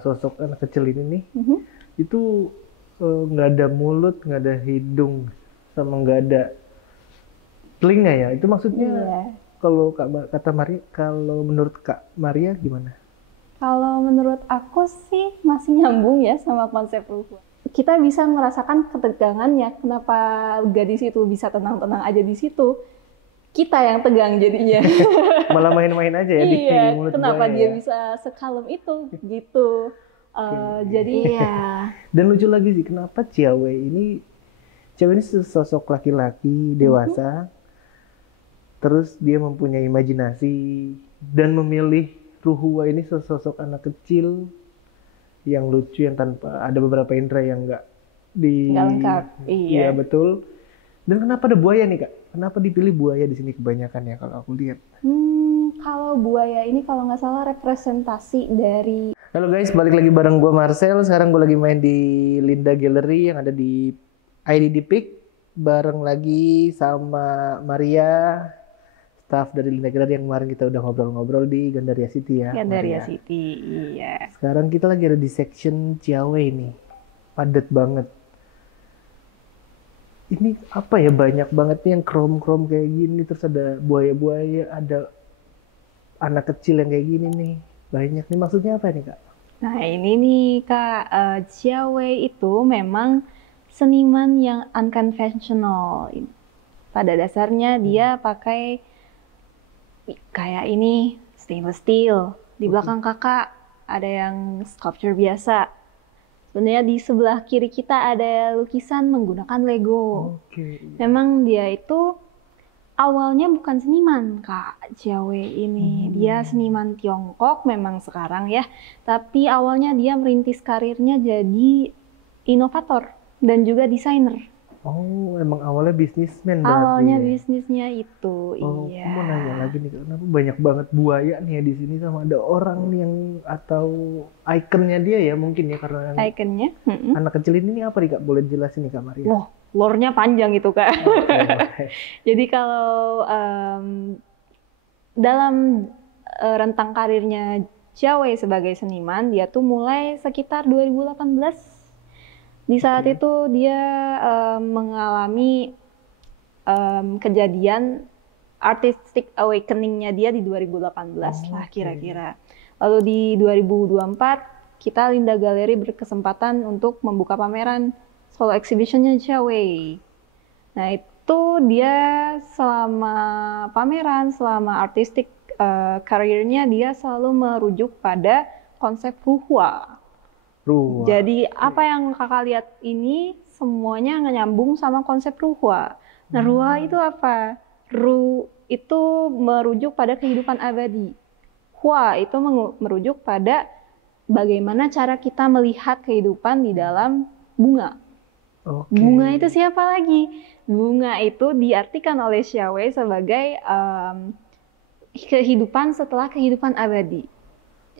sosok anak kecil ini nih, itu nggak ada mulut, nggak ada hidung, sama nggak ada telinga ya. Itu maksudnya Iya. kalau kata Maria, kalau menurut Kak Maria gimana? Kalau menurut aku sih masih nyambung ya sama konsep Ruhwa. Kita bisa merasakan ketegangannya. Kenapa gadis itu bisa tenang-tenang aja di situ? Kita yang tegang jadinya. Malah main-main aja ya di Iya, mulut kenapa buaya dia ya. bisa sekalem itu gitu. Jadi Iya. Dan lucu lagi sih, kenapa cewek ini sosok laki-laki dewasa, terus dia mempunyai imajinasi dan memilih Ruhwa ini sosok anak kecil yang lucu, yang tanpa ada beberapa indera yang nggak nggak lengkap. Iya Iya. betul. Dan kenapa ada buaya nih Kak? Kenapa dipilih buaya di sini kebanyakan ya kalau aku lihat? Kalau buaya ini kalau nggak salah representasi dari. Halo guys, balik lagi bareng gue Marcel. Sekarang gue lagi main di Linda Gallery yang ada di IDD Peak. Bareng lagi sama Maria, staff dari Linda Gallery yang kemarin kita udah ngobrol-ngobrol di Gandaria City ya. Gandaria Maria. City, iya. Sekarang kita lagi ada di section Ciawe nih. Padat banget. Ini apa ya, banyak banget nih yang krom-krom kayak gini. Terus ada buaya-buaya, ada anak kecil yang kayak gini nih. Banyak nih, maksudnya apa nih Kak? Nah ini nih Kak, Jia Wei itu memang seniman yang unconventional. Pada dasarnya dia pakai kayak ini stainless steel. Di belakang kakak ada yang sculpture biasa. Sebenarnya di sebelah kiri kita ada lukisan menggunakan Lego. Oke. Memang dia itu awalnya bukan seniman Kak Jia Wei ini. Dia seniman Tiongkok memang sekarang ya. Tapi awalnya dia merintis karirnya jadi inovator dan juga desainer. Oh, emang awalnya bisnismen berarti. Awalnya ya? bisnisnya itu, Oh, iya. aku mau nanya lagi nih, kenapa banyak banget buaya nih ya di sini, sama ada orang nih yang atau ikonnya dia ya mungkin ya, karena Ikonnya. anak kecil ini nih apa nih Kak? Boleh jelasin nih Kak Maria? Wah, lore-nya panjang itu Kak. Oke. Jadi kalau dalam rentang karirnya Jia Wei sebagai seniman, dia tuh mulai sekitar 2018. Di saat itu dia mengalami kejadian artistic awakening-nya dia di 2018 lah kira-kira. Lalu di 2024 kita Linda Gallery berkesempatan untuk membuka pameran solo exhibition-nya Jia Wei. Nah itu dia selama pameran, selama artistic karirnya dia selalu merujuk pada konsep Ruhwa. Ruhwa. Jadi apa yang kakak lihat ini semuanya nyambung sama konsep Ruhwa. Nah Ruhwa itu apa? Ru itu merujuk pada kehidupan abadi. Hua itu merujuk pada bagaimana cara kita melihat kehidupan di dalam bunga. Oke. Bunga itu siapa lagi? Bunga itu diartikan oleh Jia Wei sebagai kehidupan setelah kehidupan abadi.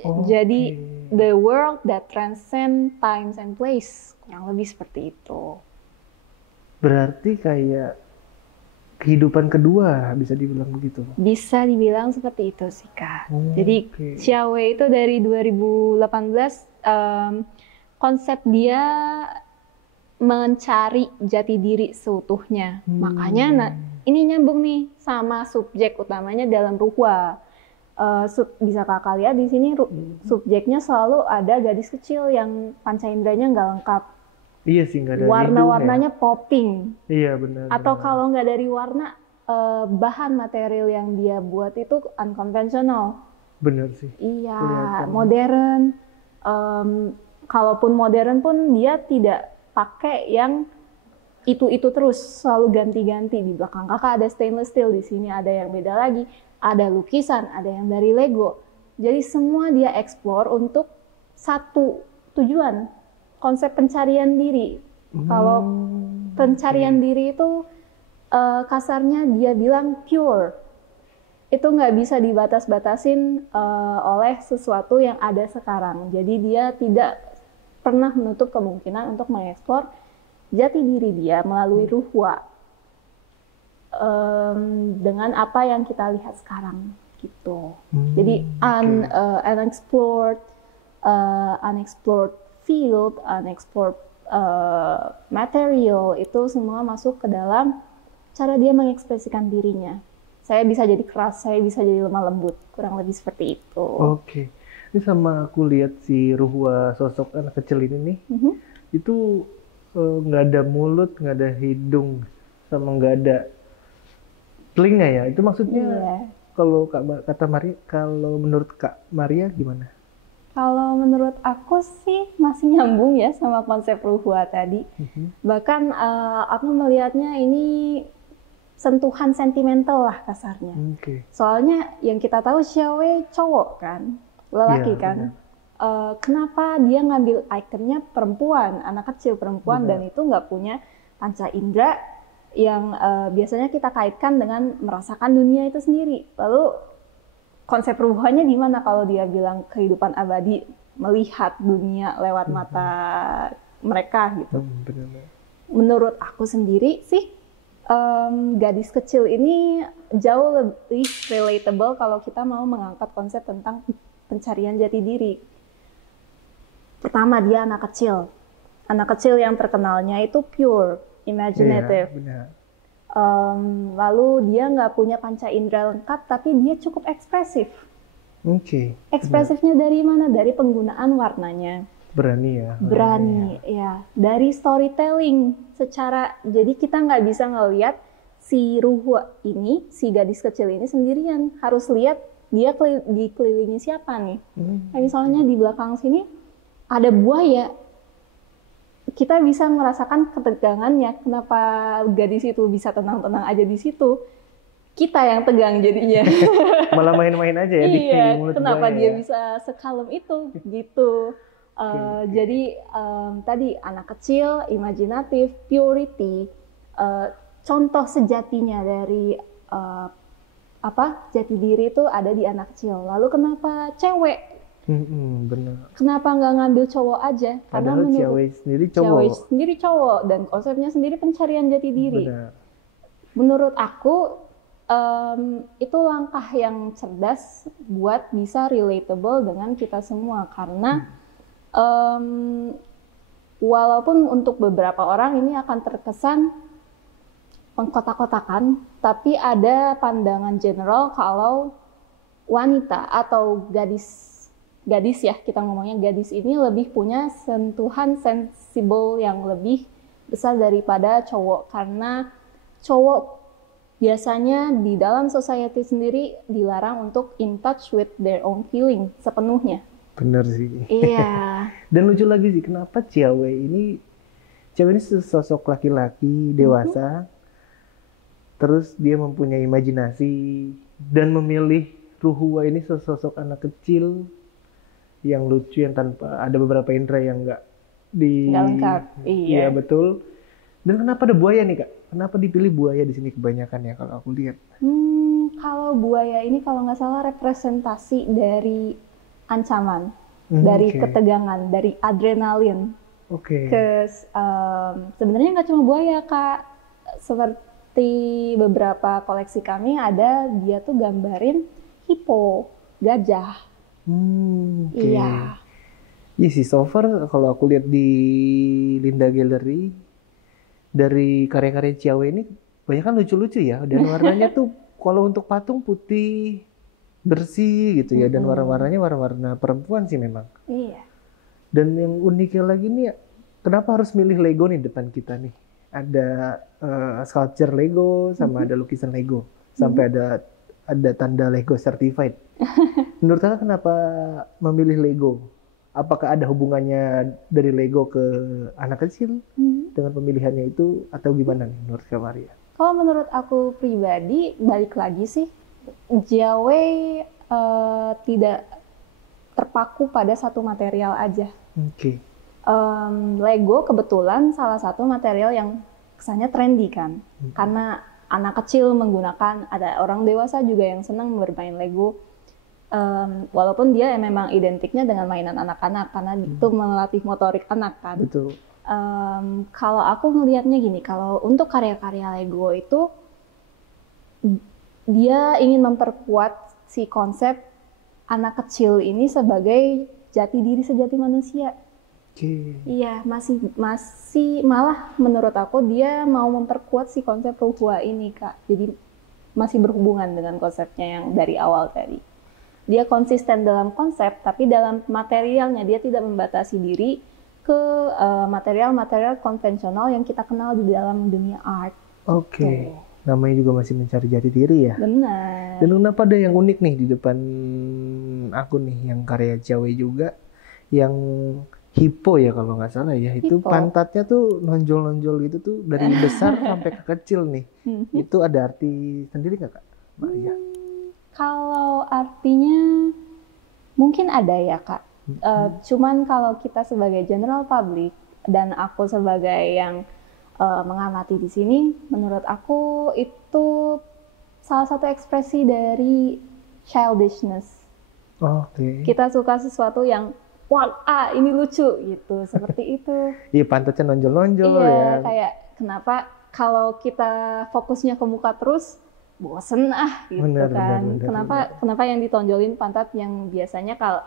Oke. Jadi the world that transcend times and place, kurang lebih seperti itu. Berarti kayak kehidupan kedua, bisa dibilang begitu. Bisa dibilang seperti itu sih Kak. Jadi Oke. Jia Wei itu dari 2018 konsep dia mencari jati diri seutuhnya. Makanya ini nyambung nih sama subjek utamanya dalam Ruhwa. Bisa kakak lihat di sini subjeknya selalu ada gadis kecil yang panca inderanya nggak lengkap. Iya sih, nggak ada Warna-warnanya hidung popping. ya. Iya benar. Atau kalau nggak dari warna, bahan material yang dia buat itu unconventional. Benar sih. Iya, Kelihatan. modern. Kalaupun modern pun dia tidak pakai yang itu terus, selalu ganti-ganti. Di belakang kakak ada stainless steel, di sini ada yang beda lagi, ada lukisan, ada yang dari Lego. Jadi semua dia explore untuk satu tujuan, konsep pencarian diri. Kalau pencarian diri itu kasarnya dia bilang pure. Itu nggak bisa dibatas-batasin oleh sesuatu yang ada sekarang. Jadi dia tidak pernah menutup kemungkinan untuk mengeksplor jati diri dia melalui Ruhwa dengan apa yang kita lihat sekarang gitu. Jadi unexplored unexplored field, unexplored material, itu semua masuk ke dalam cara dia mengekspresikan dirinya. Saya bisa jadi keras, saya bisa jadi lemah lembut, kurang lebih seperti itu. Oke. Ini sama aku lihat si Ruhwa, sosok anak kecil ini nih, itu nggak ada mulut, nggak ada hidung, sama nggak ada telinga ya. Itu maksudnya kalau kata Maria, kalau menurut Kak Maria gimana? Kalau menurut aku sih masih nyambung ya sama konsep Ruhwa tadi. Bahkan aku melihatnya ini sentuhan sentimental lah kasarnya. Soalnya yang kita tahu Xiaowei cowok kan, lelaki kan. Kenapa dia ngambil ikonnya perempuan, anak kecil perempuan, dan itu nggak punya panca indera yang biasanya kita kaitkan dengan merasakan dunia itu sendiri. Lalu konsep Ruhwanya di mana kalau dia bilang kehidupan abadi, melihat dunia lewat mata mereka gitu. Menurut aku sendiri sih, gadis kecil ini jauh lebih relatable kalau kita mau mengangkat konsep tentang pencarian jati diri. Pertama, dia anak kecil. Anak kecil yang terkenalnya itu pure, imaginative. Lalu dia nggak punya panca indera lengkap, tapi dia cukup ekspresif. Ekspresifnya dari mana? Dari penggunaan warnanya. Berani ya. Berani ya. Dari storytelling. Jadi kita nggak bisa ngelihat si Ruhwa ini, si gadis kecil ini sendirian. Harus lihat dia dikelilingi siapa nih. Misalnya di belakang sini ada buaya. Kita bisa merasakan ketegangannya. Kenapa gadis itu bisa tenang-tenang aja di situ? Kita yang tegang jadinya. Malah main-main aja ya di mulut kenapa buaya dia ya? bisa sekalem itu gitu. Jadi tadi anak kecil, imajinatif, purity, contoh sejatinya dari jati diri itu ada di anak kecil. Lalu kenapa cewek? Benar. Kenapa nggak ngambil cowok aja? Karena menurut Xiaowei sendiri cowok. Dan konsepnya sendiri pencarian jati diri. Benar. Menurut aku itu langkah yang cerdas buat bisa relatable dengan kita semua, karena walaupun untuk beberapa orang ini akan terkesan mengkotak-kotakan, tapi ada pandangan general kalau wanita atau gadis ya, kita ngomongnya gadis ini lebih punya sentuhan sensibel yang lebih besar daripada cowok, karena cowok biasanya di dalam society sendiri dilarang untuk in touch with their own feeling sepenuhnya. Bener sih. Iya. Dan lucu lagi sih, kenapa cewek ini sosok laki-laki dewasa, terus dia mempunyai imajinasi dan memilih Ruhwa ini sosok anak kecil yang lucu, yang tanpa ada beberapa indera yang nggak lengkap. Iya betul. Dan kenapa ada buaya nih Kak? Kenapa dipilih buaya di sini kebanyakan ya kalau aku lihat? Kalau buaya ini kalau nggak salah representasi dari ancaman, dari ketegangan, dari adrenalin. Sebenarnya nggak cuma buaya Kak. Seperti beberapa koleksi kami ada, dia tuh gambarin hippo, gajah. Iya. Iya sih, so far kalau aku lihat di Linda Gallery, dari karya-karya Xiaowei ini banyak kan lucu-lucu ya, dan warnanya tuh kalau untuk patung putih bersih gitu ya, dan warna-warnanya warna-warna perempuan sih memang. Iya. Dan yang uniknya lagi nih, kenapa harus milih Lego nih depan kita nih? Ada sculpture Lego sama ada lukisan Lego, sampai ada tanda Lego certified. Menurut Kakak kenapa memilih Lego? Apakah ada hubungannya dari Lego ke anak kecil dengan pemilihannya itu, atau gimana nih menurut Kak Maria? Kalau menurut aku pribadi, balik lagi sih, Xiaowei tidak terpaku pada satu material aja. Lego kebetulan salah satu material yang kesannya trendy kan, karena anak kecil menggunakan, ada orang dewasa juga yang senang bermain Lego. Walaupun dia memang identiknya dengan mainan anak-anak, karena itu melatih motorik anak kan. Betul. Kalau aku ngelihatnya gini, kalau untuk karya-karya Lego itu dia ingin memperkuat si konsep anak kecil ini sebagai jati diri sejati manusia. Oke. Iya, masih malah menurut aku dia mau memperkuat si konsep ruhwa ini, Kak. Jadi masih berhubungan dengan konsepnya yang dari awal tadi. Dia konsisten dalam konsep, tapi dalam materialnya dia tidak membatasi diri ke material-material konvensional yang kita kenal di dalam dunia art. Oke. Namanya juga masih mencari jati diri ya. Benar. Dan kenapa ada yang unik nih di depan aku nih, yang karya Ciawe juga, yang hipo ya kalau nggak salah ya, itu Hippo. pantatnya tuh nonjol-nonjol gitu tuh dari besar sampai ke kecil nih. Itu ada arti sendiri nggak Kak Maria? Kalau artinya mungkin ada ya, Kak. Cuman kalau kita sebagai general public dan aku sebagai yang mengamati di sini, menurut aku itu salah satu ekspresi dari childishness. Oke. Kita suka sesuatu yang wah, ini lucu gitu, seperti itu. Iya, pantatnya nonjol-nonjol Iya, ya. kayak kenapa kalau kita fokusnya ke muka terus bosen gitu Benar, kan. benar. Kenapa yang ditonjolin pantat yang biasanya kalau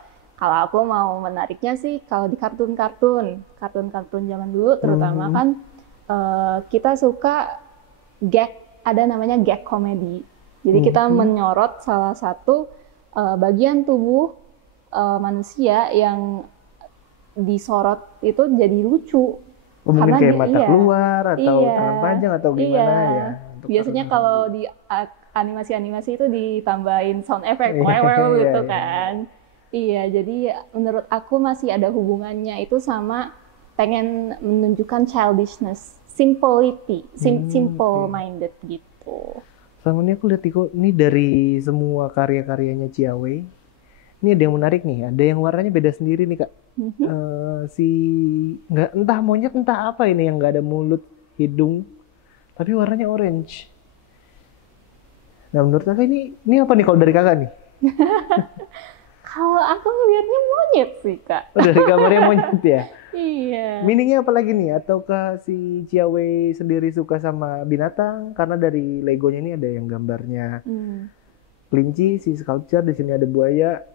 aku mau menariknya sih kalau di kartun zaman dulu terutama kan kita suka gag, ada namanya gag komedi. Jadi kita menyorot salah satu bagian tubuh manusia yang disorot itu jadi lucu. Mungkin kayak mata iya, keluar atau iya, tangan panjang atau gimana iya. ya. Biasanya kalau di animasi-animasi itu ditambahin sound effect Iya, gitu iya. kan. Iya, jadi menurut aku masih ada hubungannya itu sama pengen menunjukkan childishness, simplicity, simple minded gitu. Selama ini aku lihat ini dari semua karya-karyanya Ciawe, ini ada yang menarik nih, ada yang warnanya beda sendiri nih Kak. Nggak, entah monyet entah apa ini yang nggak ada mulut, hidung, tapi warnanya orange. Nah menurut kakak ini apa nih kalau dari kakak nih? Kalau aku ngelihatnya monyet sih, Kak. Oh, dari kamarnya monyet ya? Iya. Meaningnya apa lagi nih? Ataukah si Ciawe sendiri suka sama binatang? Karena dari Legonya ini ada yang gambarnya kelinci, si sculpture, di sini ada buaya,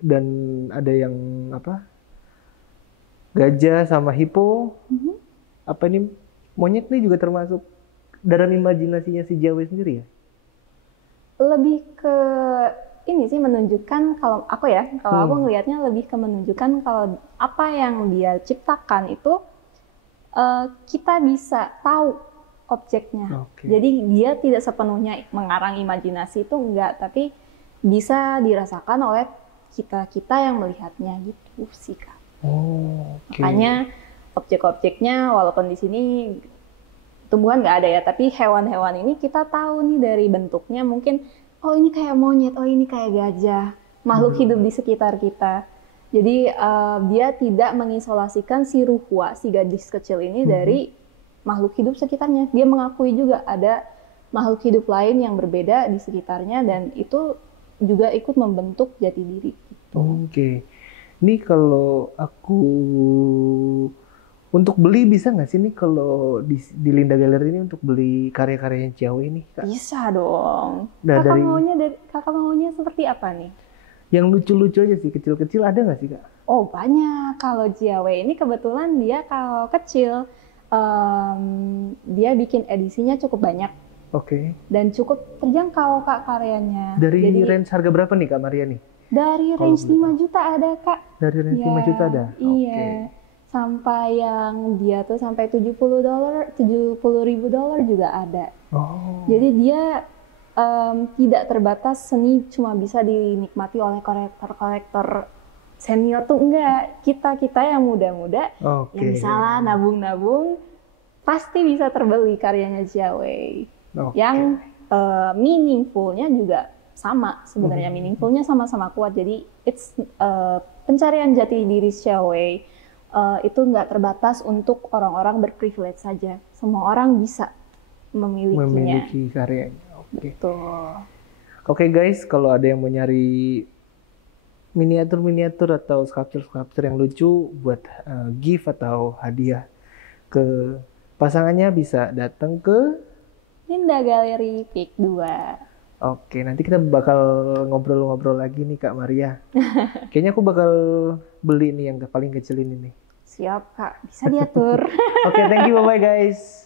dan ada yang apa? Gajah sama hippo. Apa ini monyet nih juga termasuk dalam imajinasinya si Ciawe sendiri ya? Lebih ke ini sih menunjukkan kalau aku ngelihatnya lebih ke menunjukkan kalau apa yang dia ciptakan itu kita bisa tahu objeknya. Jadi dia tidak sepenuhnya mengarang imajinasi itu enggak, tapi bisa dirasakan oleh kita yang melihatnya gitu sih, Kak. Makanya objek-objeknya walaupun di sini tumbuhan nggak ada ya, tapi hewan-hewan ini kita tahu nih dari bentuknya mungkin oh ini kayak monyet, oh ini kayak gajah, makhluk hidup di sekitar kita. Jadi dia tidak mengisolasikan si ruhwa, si gadis kecil ini dari makhluk hidup sekitarnya. Dia mengakui juga ada makhluk hidup lain yang berbeda di sekitarnya dan itu juga ikut membentuk jati diri. Oke. Ini kalau aku untuk beli bisa nggak sih nih kalau di Linda Gallery ini untuk beli karya-karyanya Ciawe ini, Kak? Bisa dong. Nah, Kakak maunya seperti apa nih? Yang lucu-lucu aja sih, kecil-kecil ada nggak sih, Kak? Oh banyak. Kalau Ciawe ini kebetulan dia kalau kecil dia bikin edisinya cukup banyak. Oke. Dan cukup terjangkau, Kak, karyanya. Dari range harga berapa nih, Kak Maria nih? Dari range 5 juta ada, Kak. Dari range 5 juta ada? Iya. Sampai yang dia tuh sampai $70, $70.000 juga ada. Jadi dia tidak terbatas seni cuma bisa dinikmati oleh kolektor-kolektor senior tuh enggak. Kita yang muda-muda yang misalnya nabung-nabung pasti bisa terbeli karyanya Ciawe. Yang meaningfulnya juga sama sebenarnya, meaningfulnya sama-sama kuat. Jadi it's pencarian jati diri Ciawe itu nggak terbatas untuk orang-orang berprivilege saja. Semua orang bisa memilikinya. Memiliki karyanya. Betul. Oke guys, kalau ada yang mau nyari miniatur-miniatur atau sculpture-sculpture yang lucu buat gift atau hadiah ke pasangannya bisa datang ke Linda Gallery Peak 2. Oke, nanti kita bakal ngobrol-ngobrol lagi nih Kak Maria. Kayaknya aku bakal beli nih yang paling kecil ini nih. Siap, Kak. Bisa diatur. Oke, thank you, bye-bye guys.